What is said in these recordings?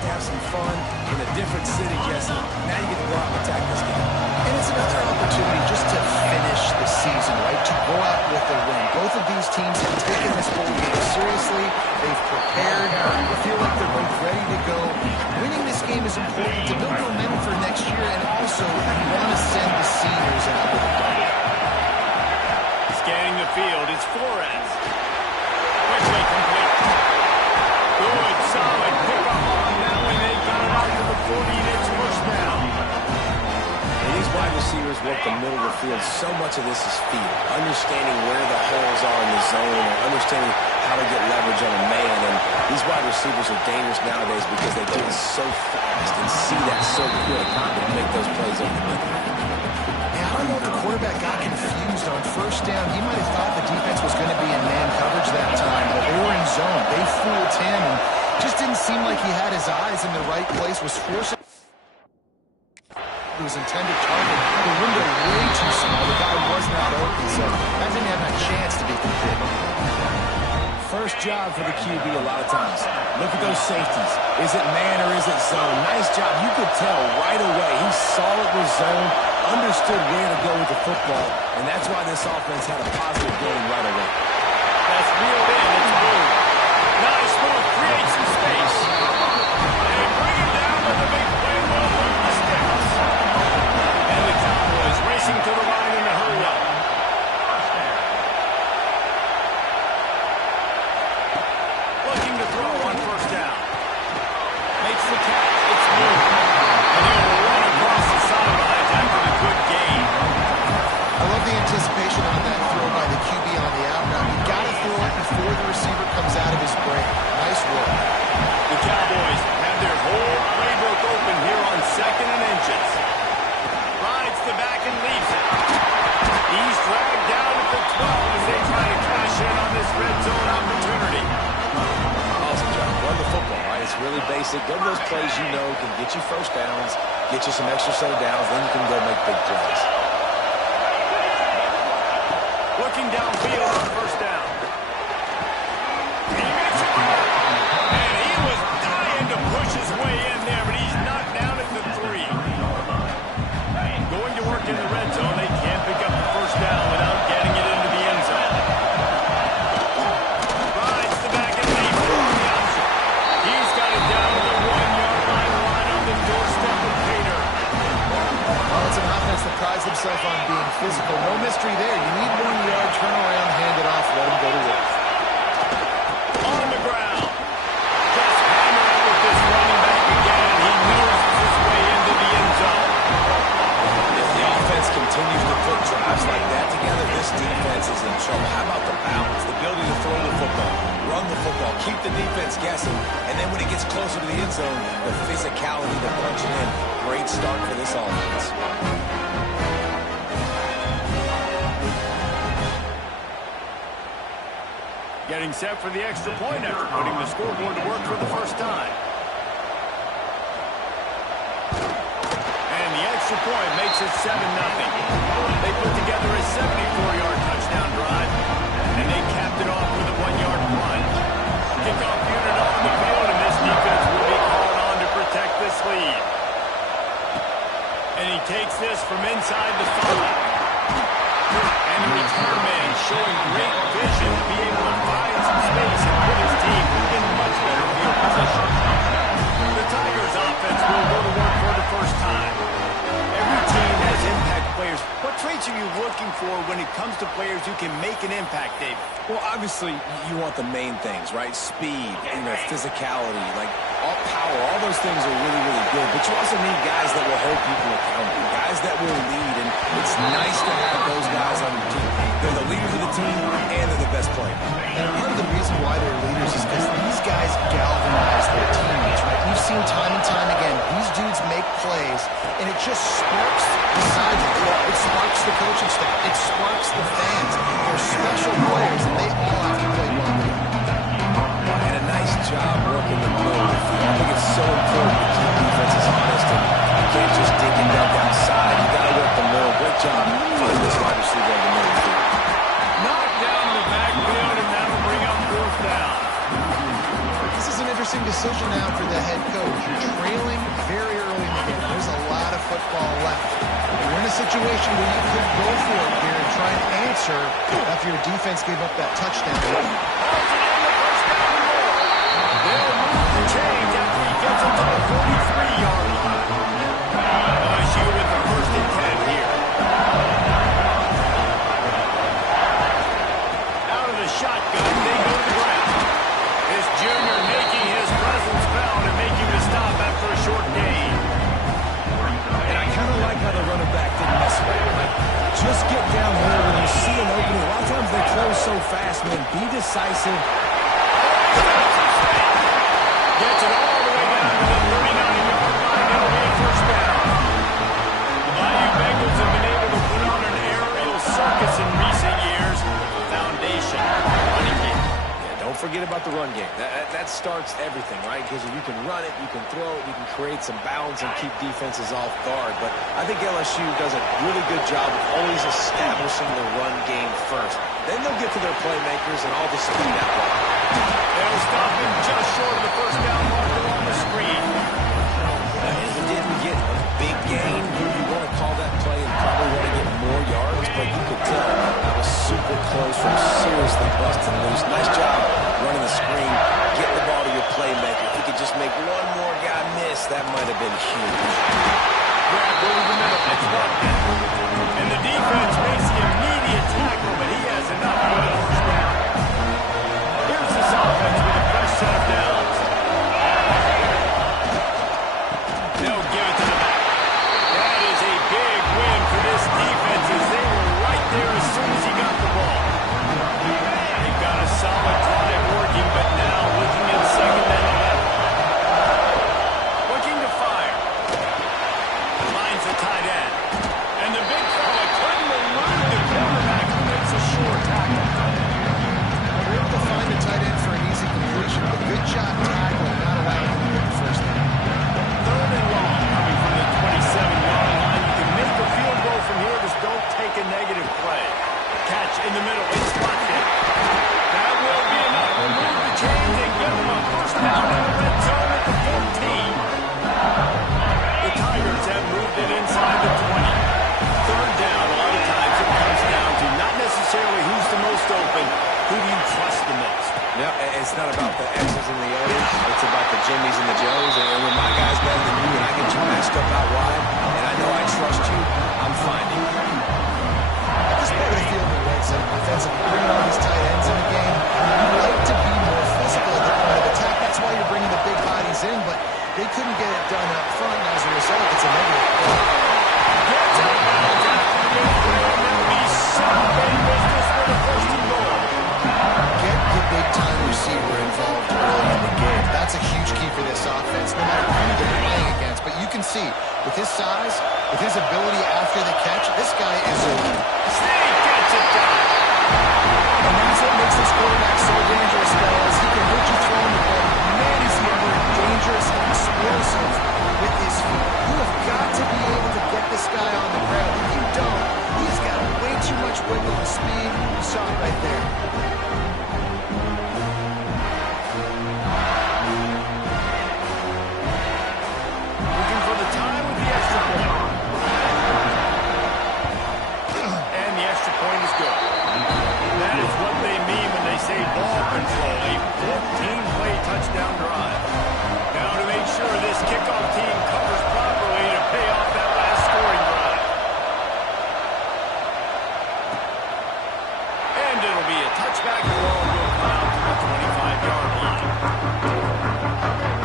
to have some fun in a different city, Jesse. Now you get to go out and attack this game. And it's another opportunity just to finish the season, right? To go out with a win. Both of these teams have taken this bowl game seriously. They've prepared. They feel like they're both ready to go. Winning this game is important to build momentum for next year, and also you want to send the seniors out with a bang. Scanning the field, it's Flores. Quickly complete. Good, solid pickup on that one. They got it out to the 40, and it's first down. And these wide receivers work the middle of the field. So much of this is feel. Understanding where the holes are in the zone, or understanding how to get leverage on a man. And these wide receivers are dangerous nowadays because they do it so fast and see that so quick and make those plays over the middle. I don't know if the quarterback got confused on first down. He might have thought the defense was going to be in man coverage that time, but they were in zone. They fooled him, and just didn't seem like he had his eyes in the right place, was forcing his intended target. The window way too small. The guy was not open, so that didn't have that chance to be complete. First job for the QB a lot of times. Look at those safeties. Is it man or is it zone? Nice job. You could tell right away. He saw it was zone, understood where to go with the football, and that's why this offense had a positive game right away. That's reeled in. It's blue. Nice move. Creates some space. They bring him down with a big play. Well, the sticks. And the Cowboys racing to the line in a hurry up. Looking to throw on first down. Makes the catch. It's moved. And he'll run across the sidelines after the good gain. I love the anticipation on that throw by the QB on the out route. You got to throw it before the receiver comes out of his break. Nice work. The Cowboys have their whole playbook open here on 2nd and inches. Rides the back and leaves it. He's dragged down at the 12 as they try to cash in on this red zone opportunity. Awesome job. Run the football, right? It's really basic. Go to those plays you know can get you first downs, get you some extra set of downs, then you can go make big plays. Looking downfield on first down. He makes it work. And he was dying to push his way in there, but he's knocked down at the 3. Going to work in the red zone. They can't pick up the first down without getting it into the end zone. Rides the back and leaves it on the option. He's got it down to the 1-yard line, right on the doorstep of Pater. Well, it's an offense that prides themselves on being physical. No mystery there. You need 1 yard, turn around, hand it off, let him go to work. On the ground. Just hammering with this running back again, and he moves his way into the end zone. If the offense continues to put drives like that together, this defense is in trouble. How about the balance, the ability to throw the football, run the football, keep the defense guessing, and then when it gets closer to the end zone, the physicality to punch it in. Great start for this offense. Getting set for the extra point after putting the scoreboard to work for the first time. And the extra point makes it 7-0. They put together a 74-yard touchdown drive, and they capped it off with a 1-yard plunge. Kickoff unit on the field, and this defense will be called on to protect this lead. And he takes this from inside the 5. And the return man showing great vision to be able to find some space and put his team in much better field position. The Tigers offense will go to work for the first time. Every team has impact players. What traits are you looking for when it comes to players who can make an impact, David? Well, obviously, you want the main things, right? Speed, physicality, like all power, all those things are really, really good. But you also need guys that will hold people accountable, guys that will lead. And it's nice to have those guys on your team. They're the leaders of the team, and they're the best players. And part of the reason why they're leaders is because these guys galvanize their teammates, right? We've seen time and time again, these dudes make plays, and it just sparks the sideline. It sparks the coaching staff. It sparks the fans. They're special players, and they all have to play well together. And a nice job working the middle of the field. I think it's so important to keep defenses honest, and you can't just dig and dunk outside. You got to work the middle. Great job finding this wide receiver in the middle of the field. Knocked down in the backfield, and that'll bring up 4th down. This is an interesting decision now for the head coach. football left. You're in a situation where you could go for it here and try and answer after your defense gave up that touchdown. They'll move the change after he gets it to the 43-yard line. LSU with the 1st and 10 here. Out of the shotgun, they go to the ground. This junior making his presence felt and making the stop after a short gain. And I kind of like how the running back didn't mess around. Like, just get down here when you see an opening. A lot of times they close so fast, man. Be decisive. Gets it all the way down to the 39-yard line. That'll be a 1st down. The Bayou Bengals have been able to put on an aerial circus in recent years. Foundation, running game. Yeah, don't forget about the run game. That starts everything, right? Because if you can run it, you can throw it, you can create some balance and keep defenses off guard. But I think LSU does a really good job of always establishing the run game first. Then they'll get to their playmakers and all the speed out there. They'll stop him just short of the 1st down marker on the screen. And he didn't get a big gain. You want to call that play and probably want to get more yards, but you could tell that was super close from seriously busting loose. Nice job running the screen, getting the ball to your playmaker. If you could just make one more guy miss, that might have been huge. Grab over the middle. It's Buckner. And the defense makes the immediate tackle, but he has enough for the 1st down. Here's this offense with a fresh set of downs. They'll give it to the back. That is a big win for this defense as they were right there as soon as he got the ball. They've got a solid drive working, but now looking at 2nd and 11. Looking to fire. Lines the tight end. And the big fella couldn't elude the quarterback who makes a short tackle. They're able to find the tight end for an easy completion. A good job tackling, not allowing him to get the 1st down. 3rd and long, coming from the 27-yard line. You can make a field goal from here, just don't take a negative play. Catch in the middle, it's Buckner. That will be enough to move the chains and give them a 1st down in the red zone at the 14. The Tigers have moved it inside the 20. 3rd down, a lot of times it comes down to not necessarily who's the most open, who do you trust the most? Yeah, it's not about the X's and the O's. It's about the Jimmies and the Joes. And when my guy's better than you and I get you matched up out wide, and I know I trust you, I'm finding you. At this point of the field in the red zone, offensively, bringing all these tight ends in the game, you like to be more physical at the point of attack. That's why you're bringing the big bodies in, but they couldn't get it done up front, and as a result, it's a negative play. Gets out of bounds after the big play, and that'll be some big business for the 1st and goal. Get the big-time receiver involved early in the game. That's a huge key for this offense, no matter who they're playing against. But you can see, with his size, with his ability after the catch, this guy is a... Snake gets it done. And that's what makes this quarterback so dangerous, fellas. He can hurt you throwing the ball. Man, is he ever dangerous and explosive with his feet. You have got to be able to get this guy on the ground. If you don't, he's got way too much wiggle and speed. You saw it right there. Looking for the time with the extra point. And the extra point is good. That is what they mean when they say ball control. A 14-play touchdown drive. Now to make sure this kickoff team covers properly to pay off that last scoring drive. And it'll be a touchback. The ball will foul to the 25-yard line.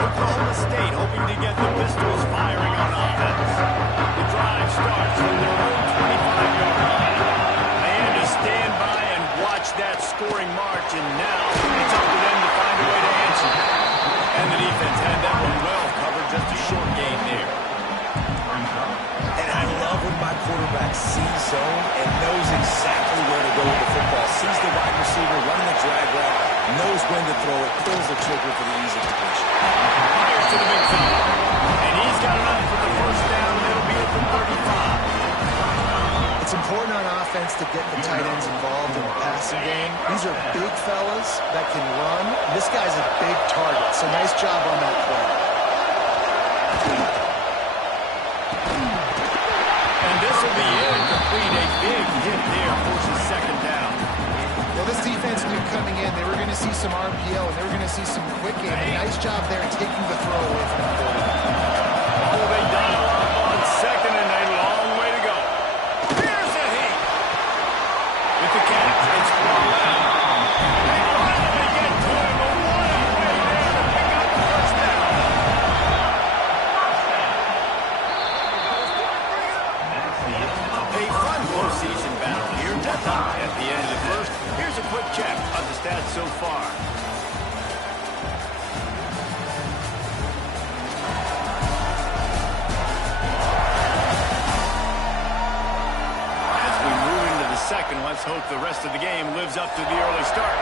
Oklahoma State hoping to get the Pistols firing on offense. The drive starts from their own 25-yard line. They had to stand by and watch that scoring march, and now it's up to them to find a way to answer. And the defense had that one well covered, just a short gain there. And I love when my quarterback sees zone and knows exactly where to go with the football. Sees the wide receiver running the drag route, knows when to throw it, pulls the trigger for the easy completion. Fires to the big fella. And he's got enough for the 1st down, and it'll be at the 35. It's important on offense to get the tight ends involved in the passing game. These are big fellas that can run. This guy's a big target, so nice job on that play. second down. Well, this defense knew coming in they were going to see some RPO and they were going to see some quick game. A nice job there taking the throw away from the quarterback. Oh, they dial up on second and a long way to go. Here's the heat. With the catch, it's thrown out. They finally get to him. A one-way there to pick up the first down. A fun postseason battle here. At the end of the first, here's a quick check of the stats so far. As we move into the second, let's hope the rest of the game lives up to the early start.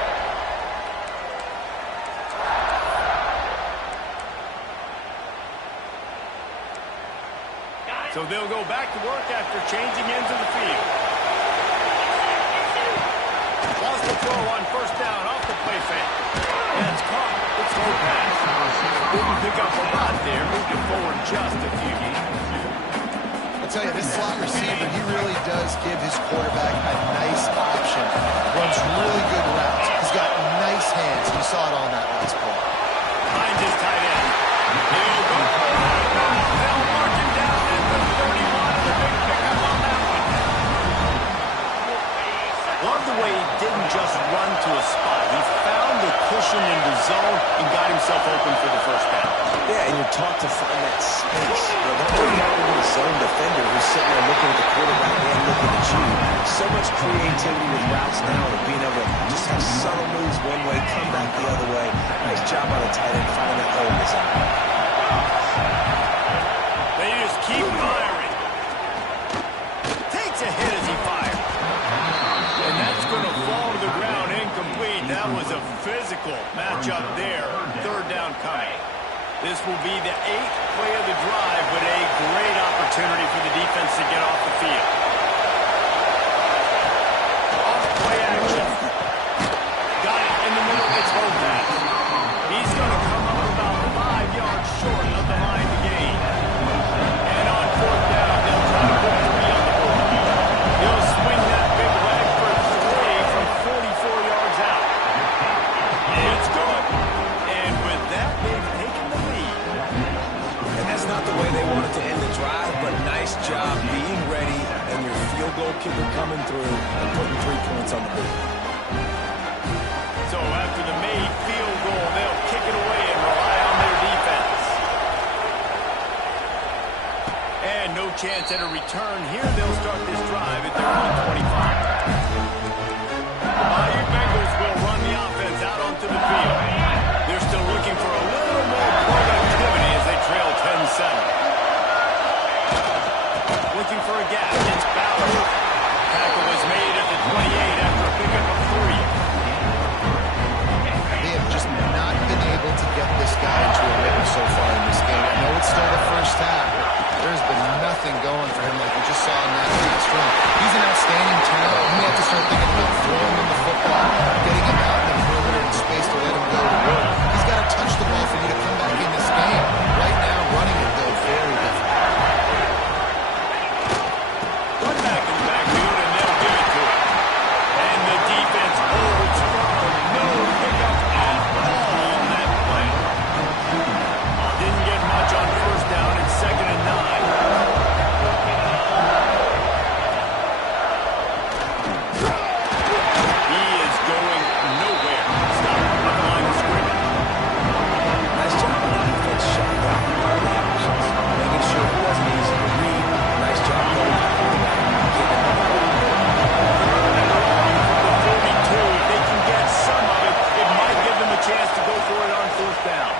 So they'll go back to work after changing ends of the field. Lost the throw on first down off the play fake. And it's caught. It's low pass. Didn't pick up a lot there. Moved it forward just a few. I'll tell you, this slot receiver, he really does give his quarterback a nice option. Runs really good routes. He's got nice hands. You saw it on that last play. Finds his tight end. He'll go for it. They'll mark him down at the 31. The big pickup on that one. Love the way he didn't just run to a spot. He found the cushion in the zone and got himself open for the first down. Yeah, and you're taught to find that space. Don't worry about the zone defender who's sitting there looking at the quarterback and looking at you. So much creativity with routes now and being able to just have subtle moves one way, come back the other way. Nice job on the tight end finding that hole in the zone. They just keep firing. Takes a hit as he fires. And that's going to fall to the ground incomplete. That was a physical matchup there. Third down coming. This will be the 8th play of the drive, but a great opportunity for the defense to get off the field. Off play action. Got it in the middle. It's low pass. He's going to come up about 5 yards short of the line to gain. And on fourth down, they'll try to put 3 on the board. He'll swing that big leg for 3 from 44 yards out. It's good. And with that, they've taken the lead. And that's not the way they wanted to end the drive, but nice job being ready and your field goal kicker coming through and putting 3 points on the board. So after the made field goal, they'll kick it away and rely on their defense. And no chance at a return here. They'll start this drive at their own 25. The Bayou Bengals will run the offense out onto the field. They're still looking for a little more productivity as they trail 10-7. Looking for a gap. It's Bauer. Tackle was made at the 28 after a pickup of 3. They have just not been able to get this guy into a rhythm so far in this game. I know it's still the first half, but there's been nothing going for him like we just saw in that last run. He's an outstanding talent. You have to start thinking about throwing him the football, getting him out in the perimeter and space to let him go to work. He's got to touch the ball for you to come back in this game. Right now, running it, though, very difficult. Run back in the backfield, and they'll give it to him. And the defense holds firm. No pickup at all on that play. Didn't get much on first down. It's 2nd and 9. He is going nowhere. Stop at the line of scrimmage. Nice job on the defense shutting down all the options, making sure it wasn't easy to read. Nice job going to the quarterback, getting him on the ball. The 42, if they can get some of it, it might give them a chance to go for it on fourth down.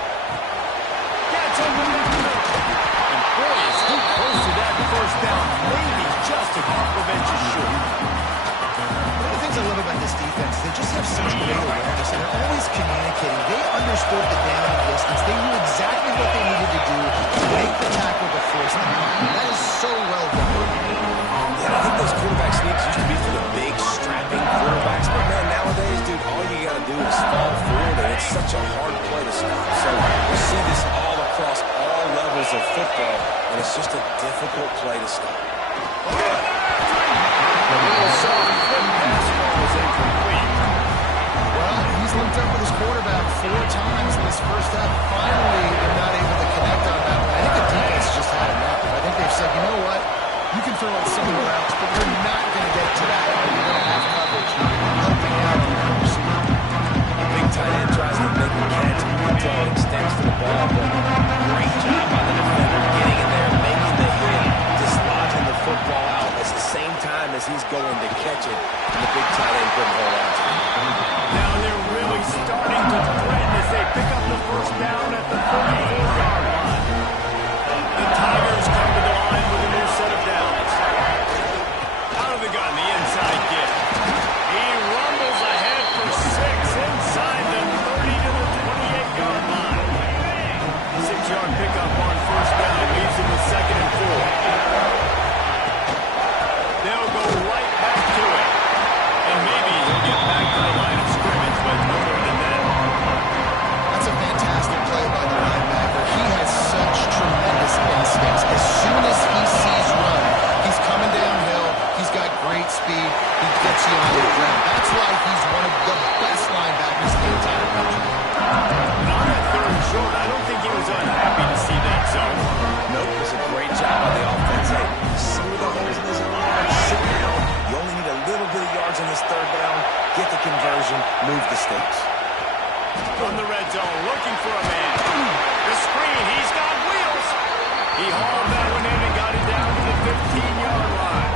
Gets open down the middle. And boy, is he close to that first down. Maybe just a couple of inches short. One of the things I love about this defense, they just have such great awareness, and they're always communicating. They understood the down and distance. They knew exactly what they needed to do to make the tackle to force them. That is so well done. Yeah, I think those quarterback sneaks used to be for the big, strapping quarterbacks, but man, nowadays, dude, all you got to do is fall forward, and it's such a hard play to stop. So we see this all across all levels of football, and it's just a difficult play to stop. A little soft foot pass. linked up with his quarterback 4 times in this first half. Finally, they're not able to connect on that one. I think the defense just had enough. I think they've said, you know what? You can throw it somewhere else, but you're not going to get to that. You're going to have coverage helping out on the receiver. The big tight end tries to make a catch. Until extends to the ball, but great job by the defender getting in there, making the hit, dislodging the football out at the same time as he's going to catch it, and the big tight end couldn't hold on to it. Now they're really starting to threaten as they pick up the first down at the 34-yard line. The Tigers come to the line with a new set of downs. Out of the gun, the inside kick. He rumbles ahead for 6 inside the 30 to the 28-yard line. 6-yard pickup on first down. Leaves him with 2nd and 4. They'll go right back to it. And maybe he'll get back to the line of scrimmage, but no more than that. That's a fantastic play by the linebacker. He has such tremendous instincts. As soon as he sees run, he's coming downhill. He's got great speed. He gets you on the ground. That's why he's one of the best linebackers in the entire country. On that 3rd and short, I don't think he was unhappy to see that zone. Nope, it was a great job by the offense. Hey, see where the holes in the zone are, sit down. You only need a little bit of yards on this 3rd down. Get the conversion, move the sticks. From the red zone, looking for a man. The screen, he's got wheels. He hauled that one in and got it down to the 15-yard line.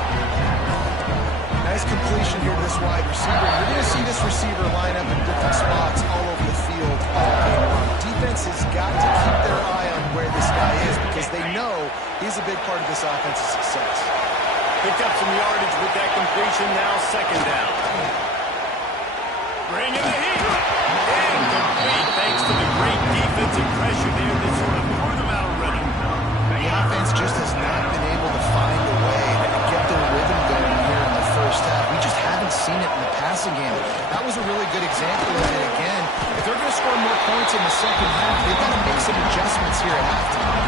Nice completion here to this wide receiver. You're going to see this receiver line up in different spots all over the field all game long. Defense has got to keep their eye on where this guy is because they know he's a big part of this offense's success. Picked up some yardage with that completion, now 2nd down. Bringing the heat. Incomplete thanks to the great defensive pressure there that sort of threw them out of rhythm. The offense just has not been able to find a way to get their rhythm going here in the first half. We just haven't seen it in the passing game. That was a really good example of it again. If they're going to score more points in the second half, they've got to make some adjustments here at halftime.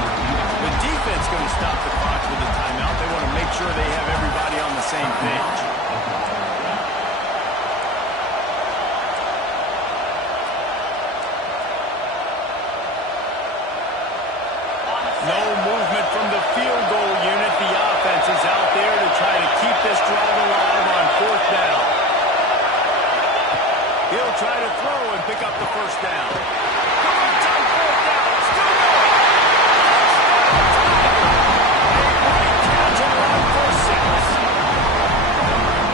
The defense going to stop the clock with a timeout. They want to make sure they have everybody on the same page. No movement from the field goal unit. The offense is out there to try to keep this drive alive on 4th down. He'll try to throw and pick up the first down. The run's on 4th down. Still going.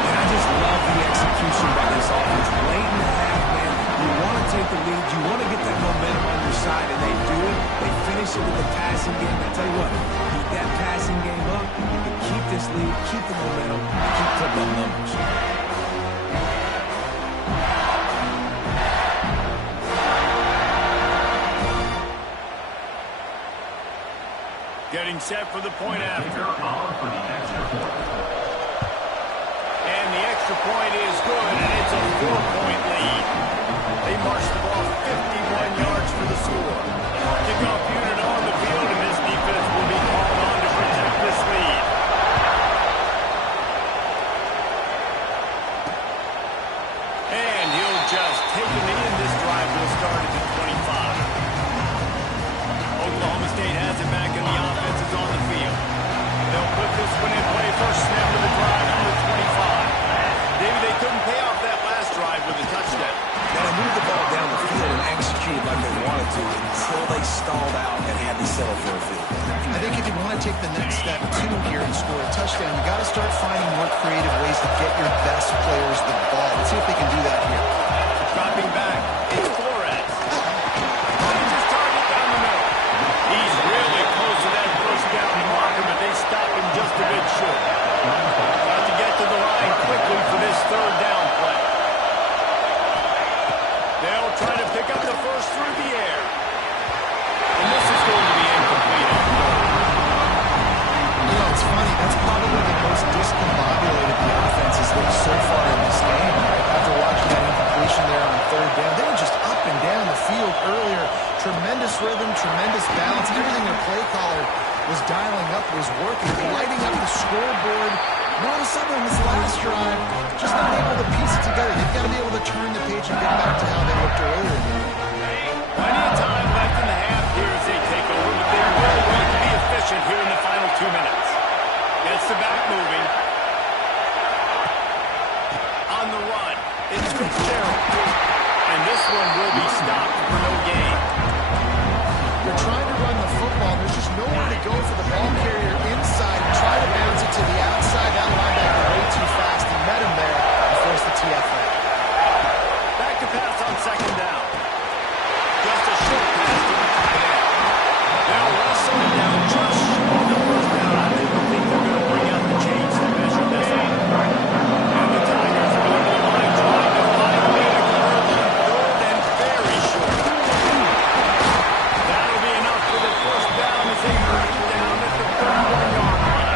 And I just love the execution by this offense. Late in the half, man, you want to take the lead. You want to get that momentum on your side, and they do it. They finish it with the passing game. I tell you what, keep that passing game up, and keep this lead, keep the momentum, and keep putting up numbers. Getting set for the point after. And the extra point is good, and it's a 4-point lead. They march the ball 51 yards for the score. Kickoff unit on the field, and this defense will be called on to protect this lead. And he'll just take a knee, and this drive will start at the 25. Oklahoma State has it back, and the offense is on the field. They'll put this one in play. First snap of the drive on the 25. Maybe they couldn't pay off that last drive with a touchdown. Now they moved the ball down the field and executed like they wanted to until they stalled out and had to settle for a field goal. I think if you want to take the next step, too, here and score a touchdown, you got to start finding more creative ways to get your best players the ball. Let's see if they can do that here. Dropping back, it's Flores. Finds his target down the middle. He's really close to that first down marker, but they stop him just a bit short. Got to get to the line quickly for this 3rd down play. They'll try to pick up the first through the air. And this is going to be incomplete. You know, it's funny. That's probably the most discombobulated the offense has looked so far in this game. Right? After watching that incompletion there on 3rd down, they were just up and down the field earlier. Tremendous rhythm, tremendous balance. Everything their play caller was dialing up was working, lighting up the scoreboard And all of a sudden, on this last drive, just not able to piece it together. They've got to be able to turn the page and get back to how they looked earlier in the game. Plenty of time left in the half here as they take over, but they really want to be efficient here in the final 2 minutes. Gets the back moving. On the run, it's Fitzgerald. And this one will be stopped for no gain. They're trying to run the football. There's just nowhere to go for the ball carrier inside and try to bounce it to the outside. That linebacker way too fast. He met him there and forced the TFA. Back to pass on second down. Just a short pass to the tight end. They'll wrestle it down just short of the first down. I think they're going to bring out the chains to measure this one. And the Tigers are going to the line trying to find a way to convert on third and very short. That'll be enough for the first down as they bring it down at the 31-yard line.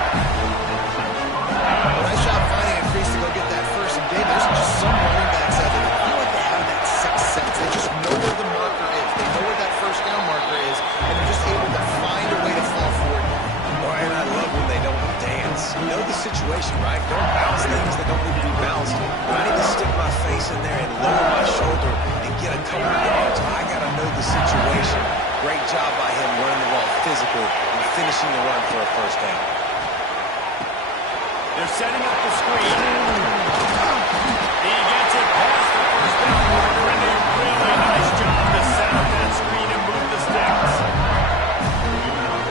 Nice job finding a crease to go get that first and big. There's just some running backs out there that feel like they have that sixth sense. They just know where the marker is. They know where that first down marker is, and they're just able to find a way to fall forward. Oh, and I love when they don't dance. You know the situation, right? Don't bounce things that don't need to be bounced. But I need to stick my face in there and lower my shoulder and get a couple of yards. I got to know the situation. Great job by him running the ball physically and finishing the run for a first down. They're setting up the screen. He gets it past the first down marker, and a really nice job to set up that screen and move the sticks.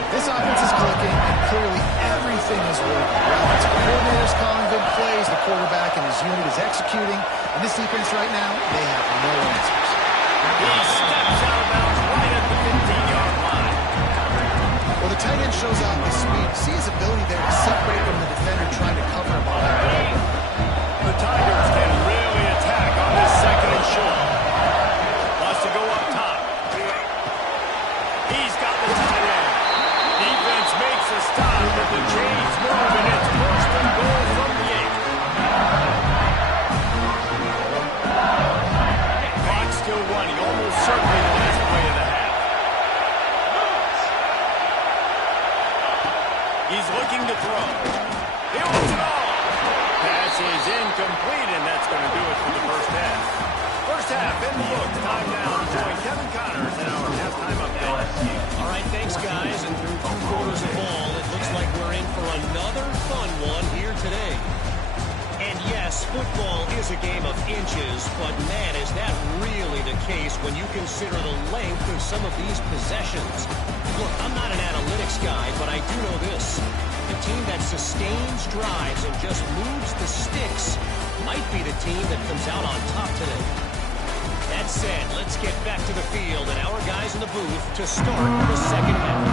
This offense is clicking, and clearly everything is working. The offensive coordinator's calling good plays. The quarterback and his unit is executing. And this defense right now, they have no answers. He steps out of bounds right at the 15-yard line. Well, the tight end shows off his speed. See his ability there to separate from the defender trying to cover him on that play. The Tigers can really attack on this second and short. Wants to go up top. He's got the tight end. Defense makes a stop, but the chains move, and it's first and goal from the 8. Clock still running, almost certainly the last play of the half. He's looking to throw. He wants it all. Pass is incomplete, and that's going to do it for the first half. First half in the books. Time now to join Kevin Connors in our halftime update. All right, thanks, guys. And through 2 quarters of ball, it looks like we're in for another fun one here today. And yes, football is a game of inches, but man, is that really the case when you consider the length of some of these possessions. Look, I'm not an analytics guy, but I do know this. The team that sustains drives and just moves the sticks might be the team that comes out on top today. That said, let's get back to the field and our guys in the booth to start the second half.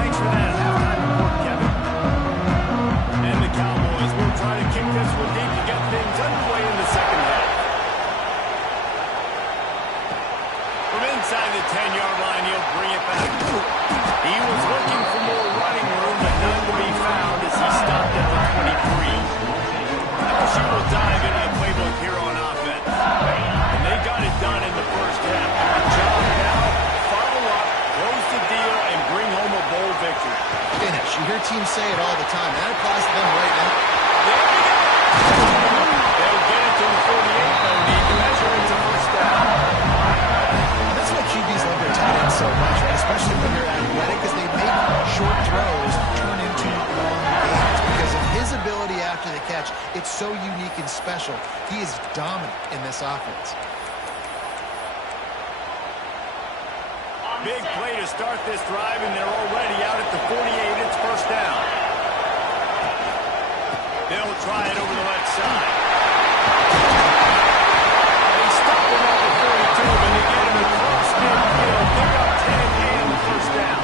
Thanks for that halftime report, Kevin. And the Cowboys will try to kick this one deep to get things underway in the second half. From inside the 10-yard line, he'll bring it back. He was looking for more running room, but none to be found as he stopped at the 23. LSU will dive into the playbook here on offense. And they got it done in the first half. The job now, follow up, close the deal, and bring home a bowl victory. Finish. You hear teams say it all the time. That applies to them right now. There we go. They'll get it to the 48. No need to measure. It's a first down. That's why QBs love their tight ends so much, right? Especially when they're athletic, because they make short throws turn into long gains. Because of his ability after the catch, it's so unique and special. He is dominant in this offense. Big play to start this drive, and they're already out at the 48. It's first down. They'll try it over the left side. They stop him at the 32, and they get him across midfield. Pick up 10 and the first down.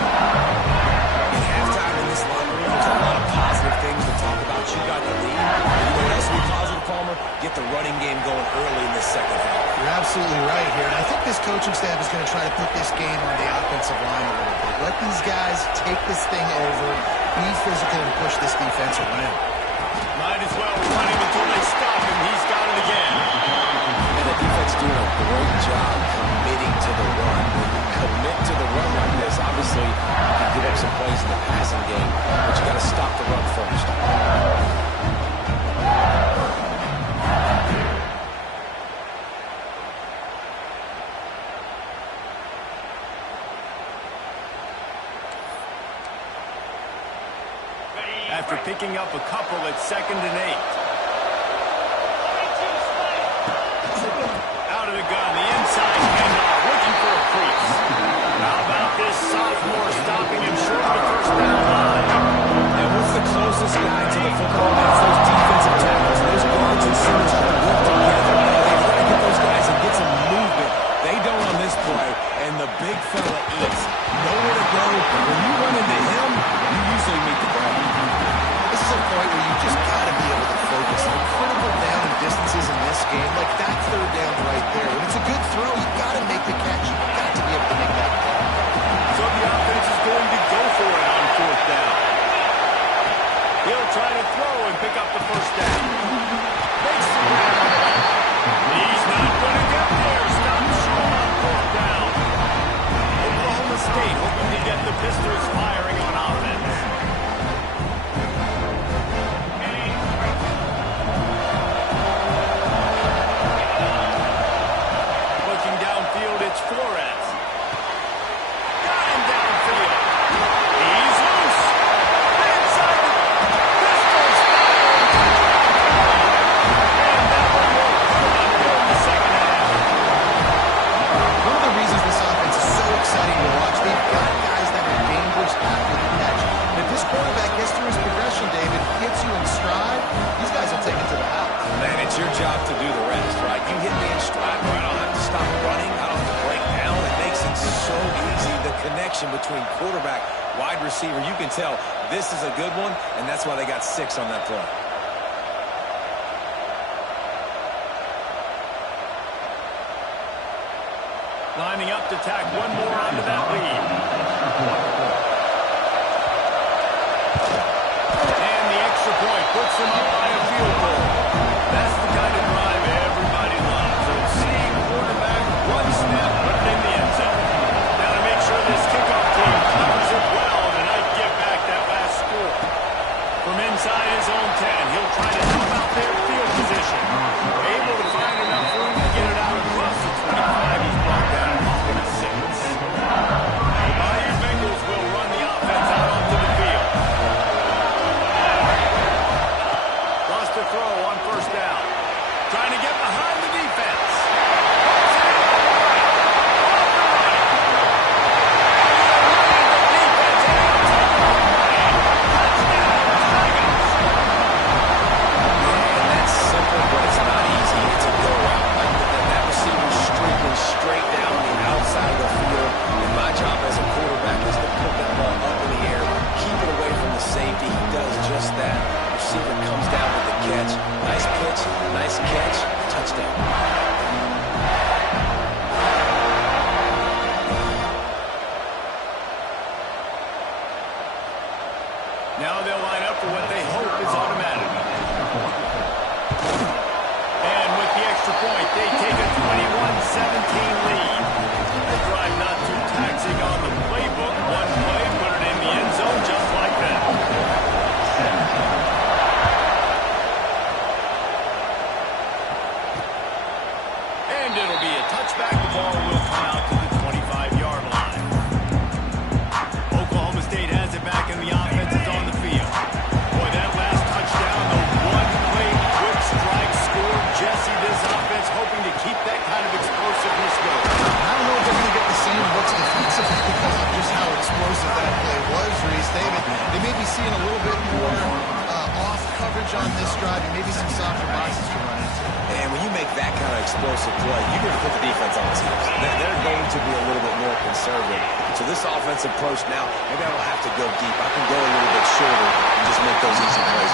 In halftime in this locker room, there's a lot of positive things to talk about. You got the lead. And you know what else will be positive, Palmer? Get the running game going early in the second half. You're absolutely right here. And I think this coaching staff is going to try to put this game on the offensive line a little bit. Let these guys take this thing over, be physical, and push this defense around. Might as well run him until they stop him. He's got it again. And the defense doing a great job committing to the run. When you commit to the run like this, obviously you can give up some plays in the passing game, but you got to stop the run first. after picking up a couple at 2nd and 8. Out of the gun, the inside handoff, looking for a crease. How about this sophomore stopping him short of the first down line? And what's the closest guy to the football? That's those defensive tackles. Those guards and centers work together. They try to get those guys and get some movement. They don't on this play, and the big fella eats. Nowhere to go. When you run into him, you usually meet the ground. This is a point where you just got to be able to focus on critical down and distances in this game, like that 3rd down right there. When it's a good throw, you got to make the catch. You got to be able to make that play. So the offense is going to go for it on 4th down. He'll try to throw and pick up the first down. Makes the grab. He's not going to get there. Stop short on 4th down. Oklahoma State hoping to get the Pistols firing on offense. Looking downfield, it's Flores. Got him downfield. He's loose. Inside the Pistols fire. And that one will come on here in the 2nd half. One of the reasons this offense is so exciting to watch, they've got guys that are dangerous after the catch. And if this quarterback gets through his progression, David, gets you in stride, these guys will take it to the house. Man, it's your job to do the rest, right? You hit me in stride where I don't have to stop running. I don't have to break down. It makes it so easy. The connection between quarterback, wide receiver, you can tell this is a good one, and that's why they got 6 on that play. Lining up to tack one more onto that lead. And the extra point puts them up by a field goal. That's the kind of drive everybody loves. So seeing quarterback, one snap, put it in the end zone. Now to make sure this kickoff team covers it well tonight, get back that last score. From inside his own 10, he'll try to help out their field position. Able to find enough room to get it out across the 25. He's brought down off in a 6. The Bayou Bengals will run the offense out onto the field. Lost a throw on 1st down. Trying to get behind the defense. Straight down the outside of the field, and my job as a quarterback is to put that ball up in the air, keep it away from the safety. He does just that. Receiver comes down with the catch. Nice pitch, nice catch, touchdown. Now they'll line up for what they hope is automatic. And with the extra point, they take a 21-17 lead. The drive not too taxing on the playbook. One play, put it in the end zone just like that. And it'll be a touchback. The ball will come out to the 25-yard line. Oklahoma State has it back in the offense is on the field. Boy, that last touchdown, the one-play quick strike score. Jesse, this offense hoping to keep that kind of explosiveness going. I don't know if they're going to get the same looks defensively because of just how explosive that play was, Reese. David, they may be seeing a little bit more off coverage on this drive and maybe some softer boxes to run into. And when you make that kind of explosive play, you're going to put the defense on its heels. They're going to be a little bit more conservative. So this offensive approach now, maybe I don't have to go deep. I can go a little bit shorter and just make those easy plays.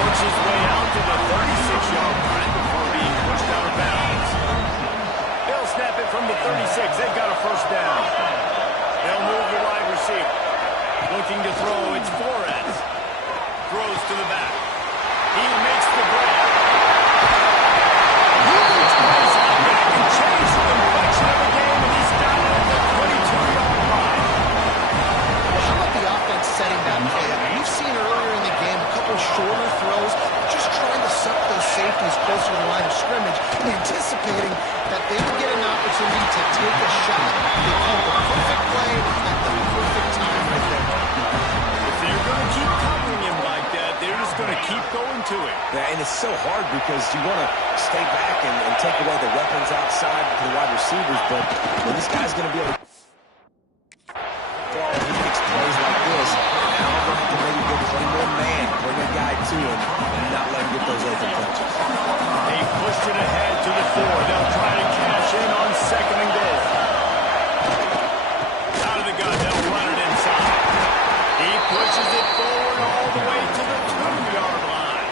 Works his way out to the 36-yard line before being pushed out of bounds. They'll snap it from the 36. They've got a first down. They'll move the wide receiver. Looking to throw, it's Flores. Throws to the back. He makes the grab. Huge plays on back and change the complexion of the game, and he's down at the 22-yard line. Well, how about the offense setting that play up? We've seen earlier in the game a couple shorter throws, just trying to suck those safeties closer to the line of scrimmage, anticipating that they would get an opportunity to take a shot. They called the perfect play at the perfect time right there. If they're going to keep covering him going to him. Yeah, and it's so hard because you want to stay back and take away the weapons outside to the wide receivers, but when this guy's going to be able to he makes plays like this, now I'm going to have to maybe go play more man, bring a guy to him, and not let him get those open touches. They pushed it ahead to the 4. They'll try to cash in on 2nd and goal. Out of the gun, they'll run it inside. He pushes it forward all the way to the 2-yard line.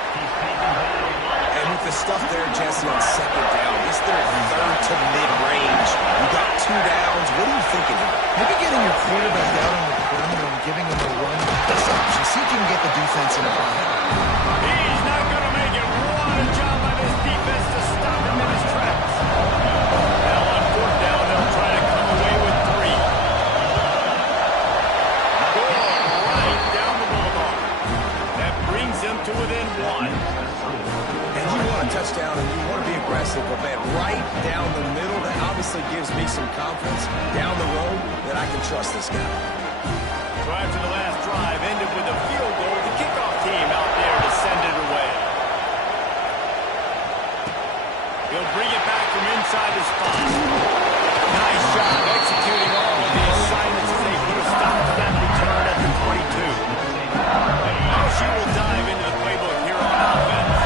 And with the stuff there, Jesse, on 2nd down, this is their 3rd to mid-range. You got 2 downs. What are you thinking here? Maybe getting your quarterback out on the perimeter and giving him a run pass option. See if you can get the defense in a bind. He's not going to make it. What a job by this defense to stop him in his tracks. Now on 4th down, they'll try to come away with 3. Going right down the boulevard. That brings them to within 1. And you want a touchdown and you want to be aggressive, but man, right down the middle, that obviously gives me some confidence down the road that I can trust this guy. Drive to the last drive ended with a field goal. The kickoff team out there to send it away. He'll bring it back from inside the spot. Nice job executing all of the assignments as they put a stop to that return at the 22. LSU will dive into the playbook here on offense.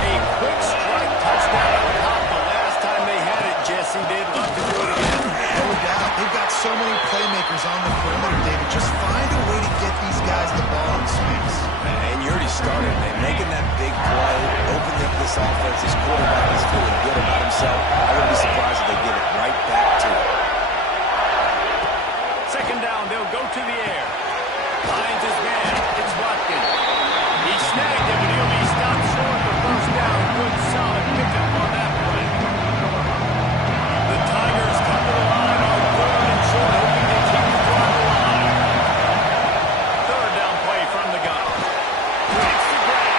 A quick strike touchdown on top. The last time they had it, Jesse, they'd love to do it again. No doubt. They've got so many playmakers on the perimeter, David. Just find a way to get these guys the ball in space. And you already started, man, making that big play, opening up this offense. His quarterback is feeling good about himself. I wouldn't be surprised if they give it right back to him. 2nd down, they'll go to the air. Finds his man. It's Watkins. He snagged him, and he'll be stopped short the 1st down. Good, solid pickup on that play. The Tigers come to the line on 3rd and short, hoping to keep the drive alive. 3rd down play from the gun. Takes the grab.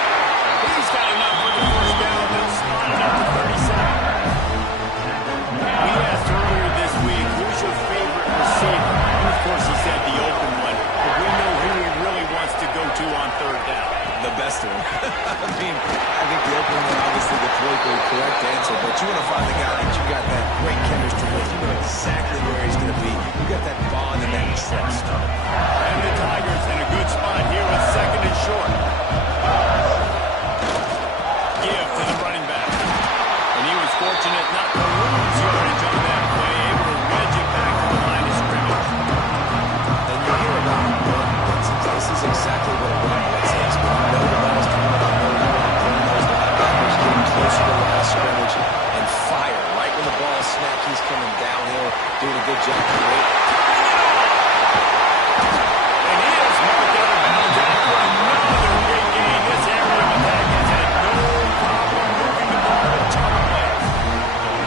He's got enough for the 1st down. They'll slot it up to 37. We asked earlier this week, who's your favorite receiver? And of course, he said the open one. But we know who he really wants to go to on 3rd down. The best one. I mean, I think the opening one, obviously the politically correct answer, but you want to find the guy that you got that great chemistry with. You know exactly where he's going to be. You got that bond and that trust. And the Tigers in a good spot here with 2nd and short. Give to the running back. And he was fortunate not to lose yardage on that play, able to wedge it back to the line of scrimmage. And you hear about run blitzes. This is exactly what a run blitz is. When you know the ball's coming up, you want to bring those linebackers, get him closer to the line of scrimmage, and fire. Right when the ball is snapped, he's coming downhill, doing a good job of it. And he is marked out of bounds after another big gain. This area of attack has had no problem moving the ball to tunnel lanes.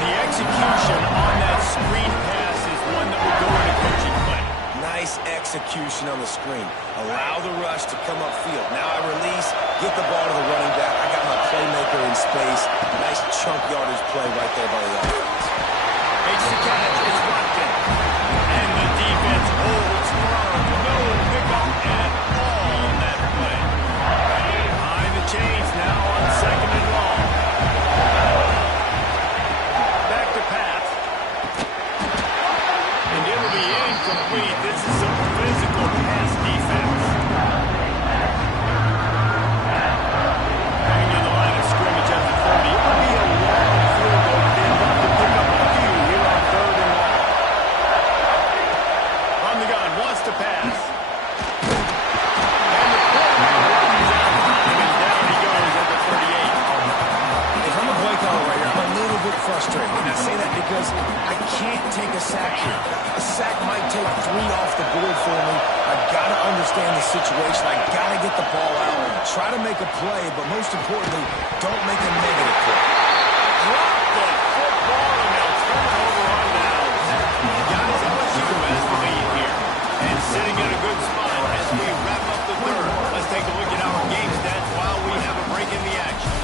The execution on that screen pass is one that will go in a coaching play. Nice execution on the screen. Allow the rush to come upfield. Now I release, get the ball to the running back. I got my playmaker in space. Nice chunk yardage play right there by the offense. Makes the catch. It's Watkins. And the defense holds firm. No pickup at all on that play. Behind the chains now on 2nd and long. Back to pass. And it'll be incomplete. This is some physical pass defense. Hanging in the line of scrimmage at the 30. It will be a long field goal. They'd love to pick up a few here on 3rd and long. On the gun, wants to pass. And the quarterback runs out of time, and down he goes at the 38. If I'm a play caller right here, I'm a little bit frustrated. And I say that because I can't take a sack here. A sack might take 3 off the board for me. I've got to understand the situation. I've got to get the ball out and try to make a play, but most importantly, don't make a negative play. Drop the football, and they'll turn it over on downs. Guys, LSU has the lead here. And sitting in a good spot as we wrap up the 3rd. Let's take a look at our game stats while we have a break in the action.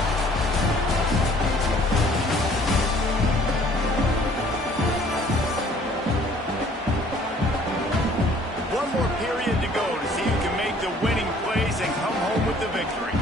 One more period to go to see who can make the winning plays and come home with the victory.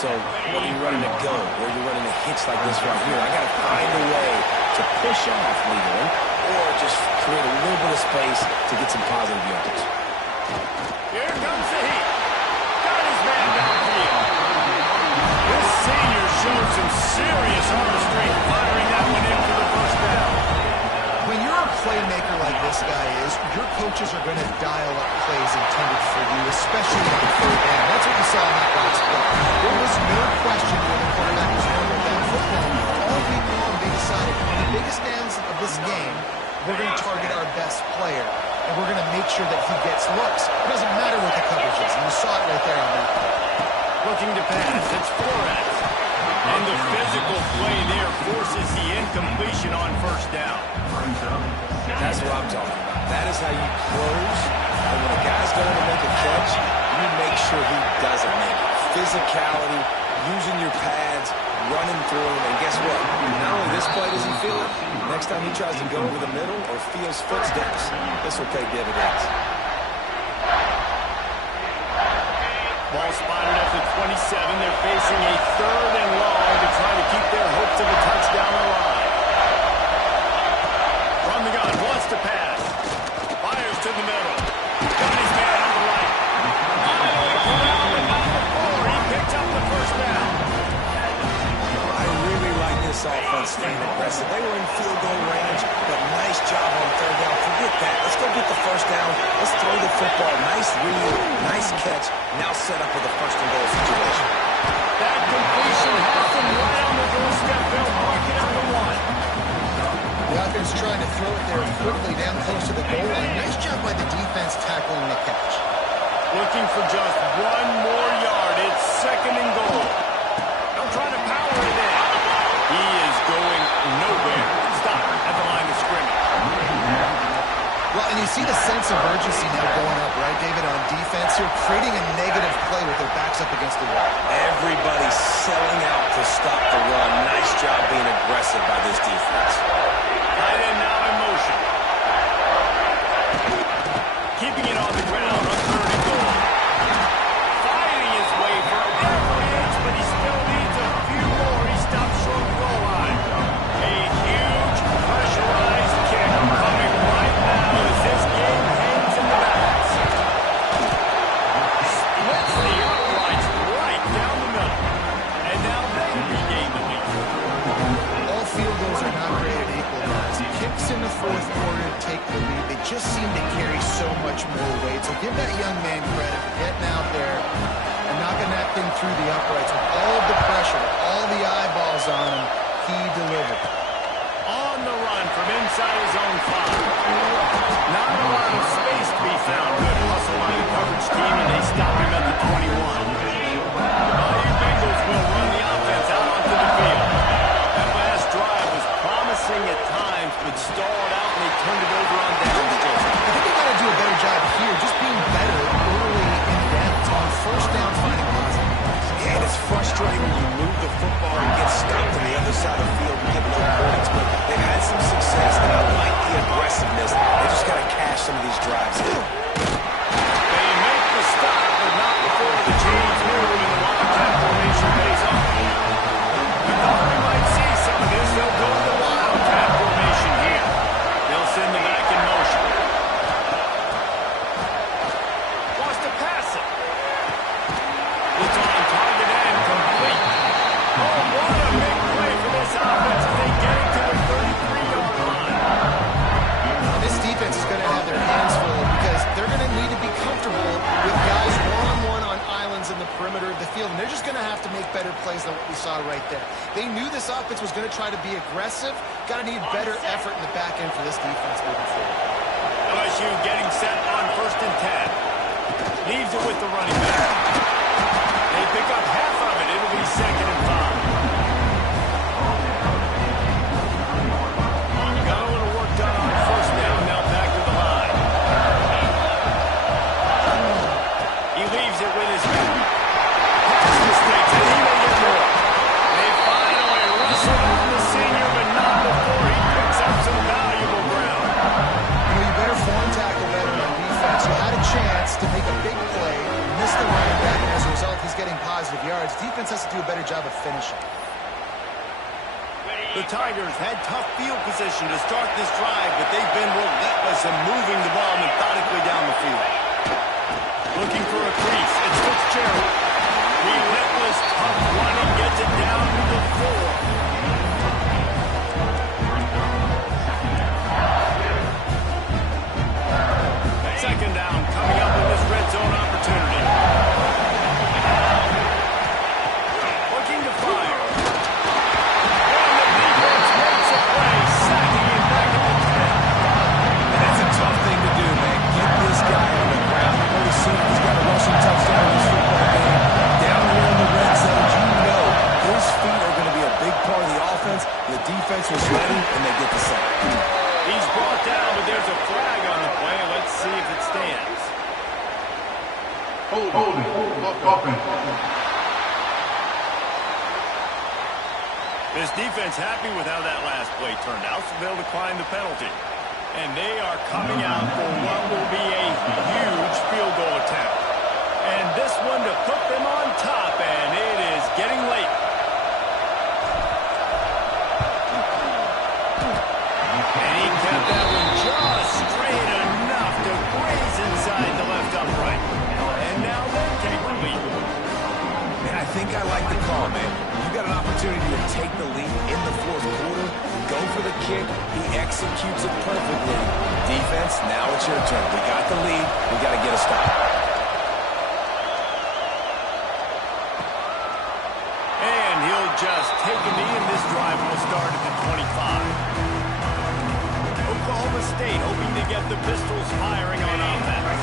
So whether you're running a go or you're running a hitch like this right here, I got to find a way to push off legally or just create a little bit of space to get some positive yardage. Here comes the heat. Got his man downfield. This senior showed some serious arm strength firing that one in for the first down. When you're a playmaker like this guy is, your coaches are going to dial up plays intended for you, especially on third down. That's what you saw in that last play. There was no question where the quarterback was going with that football. All week long, they decided on the biggest downs of this game, we're going to target our best player, and we're going to make sure that he gets looks. It doesn't matter what the coverage is, and you saw it right there on that play. Looking to pass, it's Flores. And the physical play there forces the incompletion on first down. That's what I'm talking about. That is how you close. And when a guy's going to make a catch, you make sure he doesn't make it. Physicality, using your pads, running through him. And guess what? Not only this play does he feel it, next time he tries to go over the middle or feels footsteps, this will pay dividends. Ball spotted at the 27. They're facing a 3rd and long to try to keep their hopes of a touchdown alive. From the gun, wants to pass. Fires to the middle. Got his man on the right. Finally corral, but not before he picks up the first down. I really like this offense staying aggressive. They were in field goal range, but nice job on third down. Forget that. Let's go get the first down. Let's throw the football. Nice read, nice catch. Now set up with a first and goal situation. That completion has them right on the doorstep. They'll mark it at the 1. The offense trying to throw it there quickly down close to the goal line. Nice job by the defense tackling the catch. Looking for just 1 more yard. It's 2nd and goal. They'll try to power it in. He is going nowhere. Stop at the line of scrimmage. Well, and you see the sense of urgency now going up, right, David, on defense here, creating a negative play with their backs up against the wall. Everybody's selling out to stop the run. Nice job being aggressive by this defense. Tight end now in motion. Keeping it on the ground on 3rd and goal. Fighting his way for every inch, but he still needs a few more. He stops short of the goal line. A huge pressurized kick coming right now as this game hangs in the balance. Splits the uprights right down the middle. And now they regain the lead. All field goals are not created equal, guys. Kicks in the 4th quarter to take the lead. They just seem to carry so much more weight. So give that young man credit for getting out there and knocking that thing through the uprights with all of the pressure, all the eyeballs on him. He delivered. On the run from inside his own 5. Not a lot of space to be found. Good hustle by the coverage team, and they stop him at the 21. The Bengals will run the offense out onto the field. That last drive was promising at times, but stalled out, and they turned it over on downs. I think they got to do a better job here, just being better early in downs. On first down, finding positive. Yeah, and it's frustrating when you move the football and get stopped on the other side of the field and get no points, but they've had some success, and I like the aggressiveness. They just got to cash some of these drives in. They make the stop, but not before the change move and the Wildcat formation pays off. We thought we might see some of this. They'll go to the Wildcat formation here. They'll send them back in motion. Wants to pass it. It's on target and complete. Oh, what a big play for this offense as they get it to the 33-yard line. This defense is going to have their hands full because they're going to need to be comfortable with guys one-on-one on islands in the perimeter of the field, and they're just going to have to make better plays than what we saw right there. They knew this offense was going to try to be aggressive. Got to need better effort in the back end for this defense moving forward. LSU getting set on 1st and 10. Leaves it with the running back. They pick up half of it. It'll be 2nd and 5. Got a little work done on 1st down. Now back to the line. He leaves it with his back. Pass mistakes, and he may get more. They finally wrestle down the senior, but not before he picks up some valuable ground. You know, you better form tackle better on defense. You to make a big play, miss the running back, and as a result, he's getting positive yards. Defense has to do finish off. The Tigers had tough field position to start this drive, but they've been relentless in moving the ball methodically down the field. Looking for a crease. It's Fitzgerald. Relentless, tough running, gets it down to the 4. Second down, coming up with this red zone opportunity. Looking to fire. And the defense makes a play, sacking him back at the 10. And that's a tough thing to do, man. Get this guy on the ground. Pretty soon he's got a rushing touchdown in this football game. Down here in the red zone, you know his feet are going to be a big part of the offense. The defense was ready, and they get the sack. He's brought down, but there's a flag on the play. Let's see if it stands. Holding. Offense. This defense happy with how that last play turned out, so they'll decline the penalty. And they are coming out for what will be a huge field goal attempt. And this one to put them on top, and it is getting late. And he kept that one just straight enough to graze inside the left upright. And now they're taking the lead. Man, I think I like the call, man. You got an opportunity to take the lead in the fourth quarter. Go for the kick. He executes it perfectly. Defense, now it's your turn. We got the lead. We got to get a stop. And he'll just take a knee, and this drive will start at the 25. Oklahoma State hoping to get the Pistols firing on offense.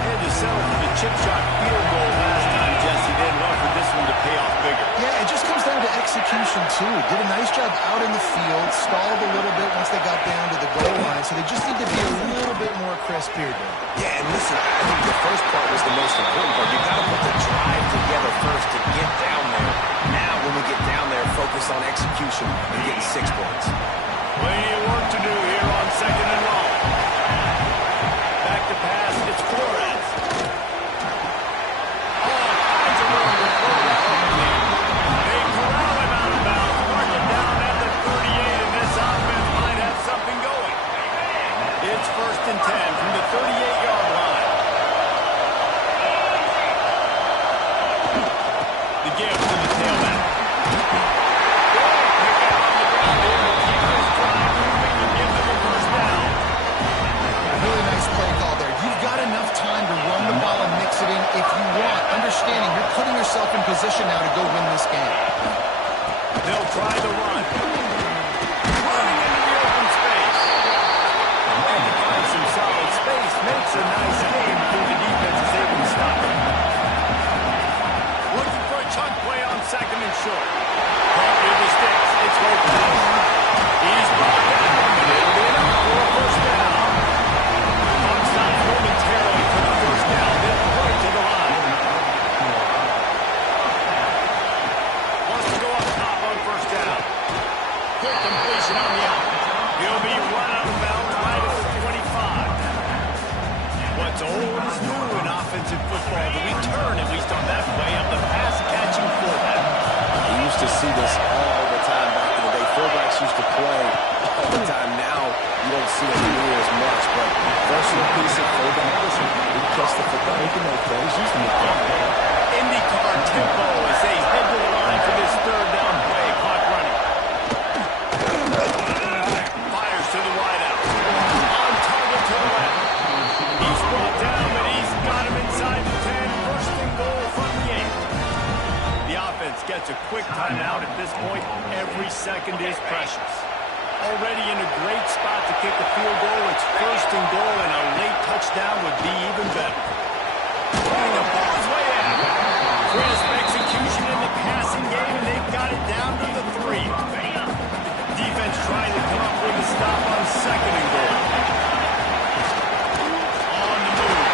Had to settle for the chip shot field goal last time, Jesse. They didn't for this one to pay off bigger. Yeah, it just comes down to execution, too. Did a nice job out in the field, stalled a little bit once they got down to the goal line, so they just need to be a little bit more crisp here, Dave. Yeah, and listen, I think the first part was the most important part. You got to put the drive together first to get down there. Now, when we get down there, focus on execution and getting 6 points. Plenty of work to do here on second and long. Back to pass, it's Flores. They corral him out of bounds, mark it down at the 38, and this offense might have something going. It's 1st and 10 from the 38-yard line. The give to the tailback. If you want, understanding you're putting yourself in position now to go win this game. They'll try the run. Running into the open space. And to find some solid space makes a nice game before the defense is able to stop it. Looking for a chunk play on second and short. Can't give the sticks. It's Lopez. He's brought down, and it'll be enough for a first down. Clock stopped momentarily for the first down. Then right to the line. Wants to go up top on first down. Quick completion on the out. He'll be run out of bounds right at the 25. What's old is new in offensive football. The return, at least on that play, of the pass-catching fullback. We used to see this all the time back in the day. Fullbacks used to play all the time. Now you don't see it near as much, but versatile piece of fullback. Listen, he can catch the football. He can make plays. He's the IndyCar tempo as they head to the line for this third down play. Clock running. Fires to the wideout. On target to the left. He's brought down, but he's got him inside the 10. First and goal from the 8. The offense gets a quick timeout at this point. Every second is precious. Already in a great spot to kick a field goal. It's 1st and goal, and a late touchdown would be even better. The ball's way out. Crisp execution in the passing game, and they've got it down to the 3. Defense trying to come up with a stop on second and goal. On the move.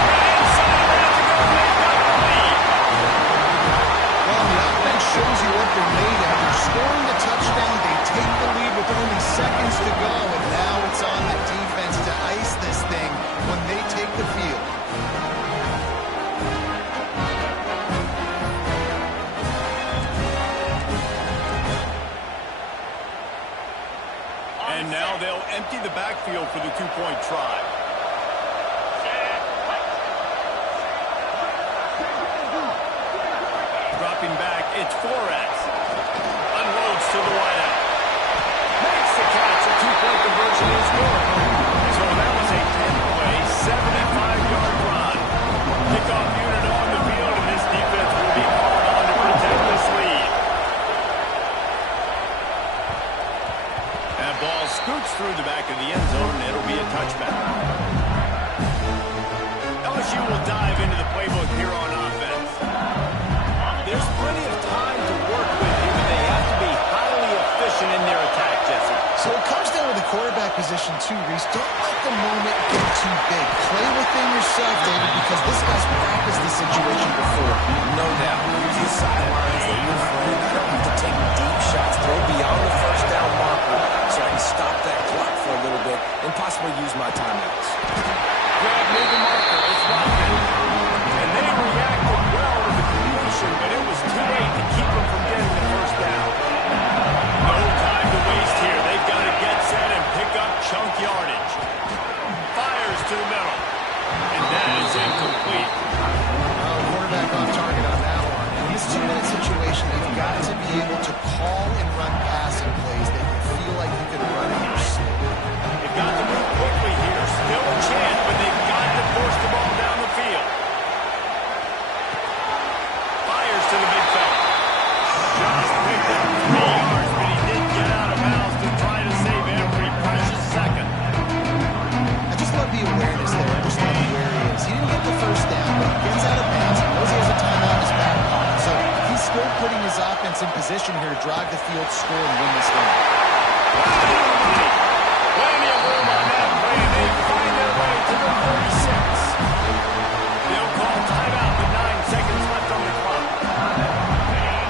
And inside that to go, they've got the lead. Well, the offense shows you what they're made of. They're scoring the touchdown. They take the lead with only seconds to go, and now it's on the defense to ice this thing when they take the field. now. They'll empty the backfield for the two-point try. Dropping back, it's Flores. Unloads to the wideout. Makes the catch. A two-point conversion is good. So that was a 10-play, 75-yard drive. Kickoff unit on the field, and this defense will be hard on to protect this lead. That ball scoots through the back of the end zone, and it'll be a touchback. LSU will dive into the playbook here on offense. There's plenty of time to work with here, but they have to be highly efficient in their attack, Jesse. So it comes down to the quarterback position too, Reese. Don't let the moment get too big. Play within yourself, David, because this guy's practiced this situation before. No doubt. Use the sidelines, let your friend. I don't have to take deep shots, throw beyond the first down marker so I can stop that clock for a little bit and possibly use my timeouts. Grab near the marker. It's Rodman. And they reacted well to the creation, but it was too late to keep them from getting the first down. No time to waste here. They've got to get set and pick up chunk yardage. Fires to the middle. And that is incomplete. Quarterback off target on that one. In this two-minute situation, you've got to be able to call and run passing plays that you feel like you can run in your sleep. They've got to move quickly here. Still a chance, but they've got to force the ball down the field. Fires to the big fella. Just picked up 3 yards, but he did get out of bounds to try to save every precious second. I just love the awareness there, understanding where he is. He didn't get the first down, but he gets out of bounds. He knows he has a timeout in his back pocket. So he's still putting his offense in position here to drive the field, score, and win this game. Plenty of room on that play, and they find their way to the 36. They'll call timeout with 9 seconds left on the clock.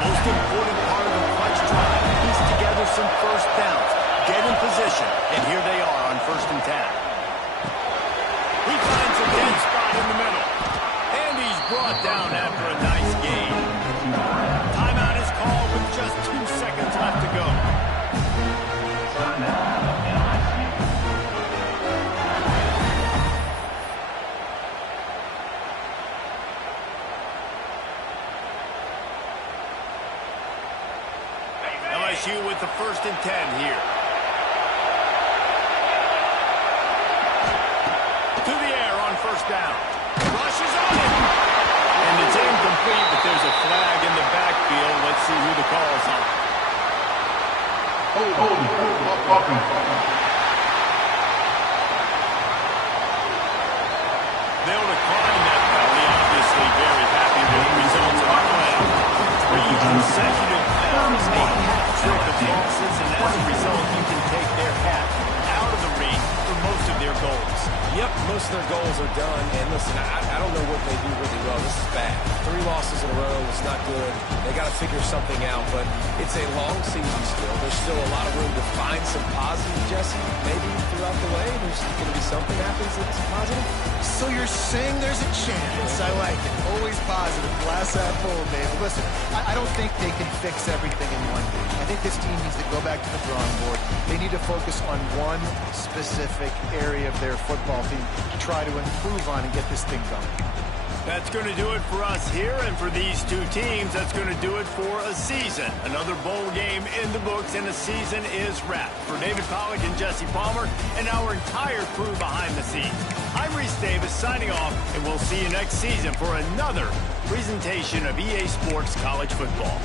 Most important part of the clutch drive, piece together some first downs, get in position, and here they are on 1st and 10. He finds a dead spot in the middle, and he's brought down after a nice gain. Timeout is called with just 2 seconds left to go. LSU with the 1st and 10 here. To the air on 1st down. Rushes on it. And it's incomplete, but there's a flag in the backfield. Let's see who the call is on. They'll decline that penalty. Obviously very happy with the results of the play. 3 consecutive fouls, a hat-trick of losses, and as a result, you can take their hat out of the ring for most of their goals. Yep, most of their goals are done. And listen, I don't know what they do really well. This is bad. 3 losses in a row. It's not good. They got to figure something out. But it's a long season still. There's still a lot of room to find some positive, Jesse. Maybe throughout the way, there's going to be something happens that's positive. So you're saying there's a chance. I like it. Always positive. Glass half full, Dave. Listen, I don't think they can fix everything in one game. I think this team needs to go back to the drawing board. They need to focus on one specific area of their football team to try to improve on and get this thing going. That's going to do it for us here, and for these two teams, that's going to do it for a season. Another bowl game in the books, and the season is wrapped. For David Pollack and Jesse Palmer, and our entire crew behind the scenes, I'm Reese Davis signing off, and we'll see you next season for another presentation of EA Sports College Football.